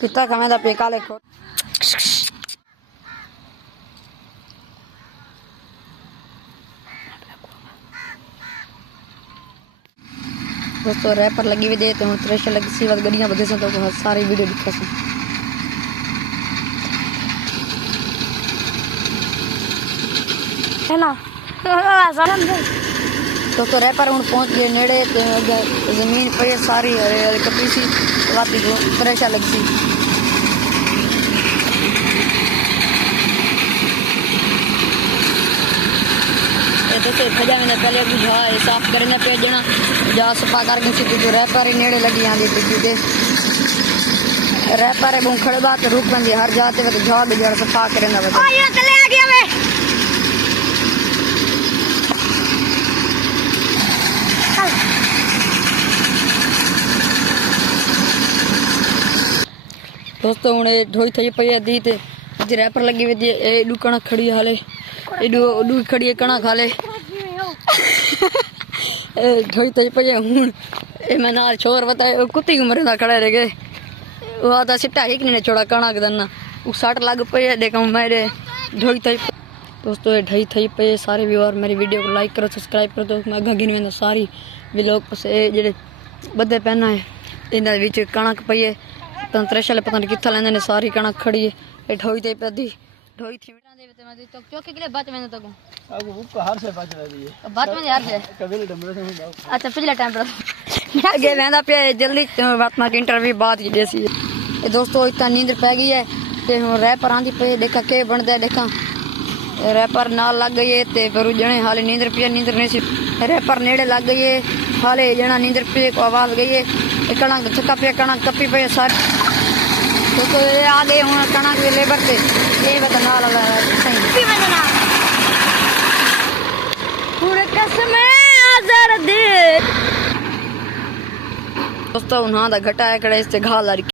कितना कमे दा पेका लेखो दोस्तों रैपर लगी हुई देते हूँ थ्रेशर लगी सी बात गड्डियां बदे से तो बहुत सारी वीडियो दिखा से है ना दोस्तों रैपर हूँ पहुंच गए नेड़े जमीन पे सारी कपी सी वाती को थ्रेशर लगी सी दोस्तों खजा में पहले बुझा साफ करने पे जना जा सफा करके सीधी जो रैपर नेड़े लगी आंदी टिकी दे रैपर है खड़े बात रुक बंदी हर जाते वक्त झाड़ जड़ सफा करना बता आ ये चले आ गया मैं दोस्तों हुणे ढोई थई पई दी ते जी रैपर लगी वे ए दुकान खड़ी हाले एडू खड़ी कणा खाले ए ढोई थई पई हुन ए मैं नाल छोर बताए कुत्ती उम्र दा खड़े रह गए वो आता सिट्टा एक ने छोड़ा कणा गदना उ 60 लग पे देखो मेरे ढोई थई दोस्तों ढई थई पे सारे व्यूअर मेरी वीडियो को लाइक करो सब्सक्राइब करो तो मैं अगा गिन में सारी व्लॉग पसे जेडे बदे पहना है इंदा विच कणक पई है थ्रेशर पता नहीं कितना लेंदे ने सारी कणक खड़ी है ढोई ते पदी ढोई थी मिटा दे ते मैं तो चौके के लिए बच में तो अब वो हर से बच रही है बच में यार से कभी डमरे से अच्छा पिछले टाइम पर आगे वेंदा पे जल्दी बात ना इंटरव्यू बात की जैसी ये दोस्तों इतना नींद पै गई है ते हुन रैपर आंदी पे देखा के बनदा देखा रैपर नाल लग गई है ते पर जने हाले नींद नहीं सी रैपर नेड़े लग गई है हाले जना नींद पे को आवाज गई है कणक थका पे कणक कपी पे सारी तो ये आ गए हूँ कणक के लेबर से ये बता नाल सही पूरे कसम आज़ाद दे दोस्तों उन्हां दा घटा है कड़े इससे घाल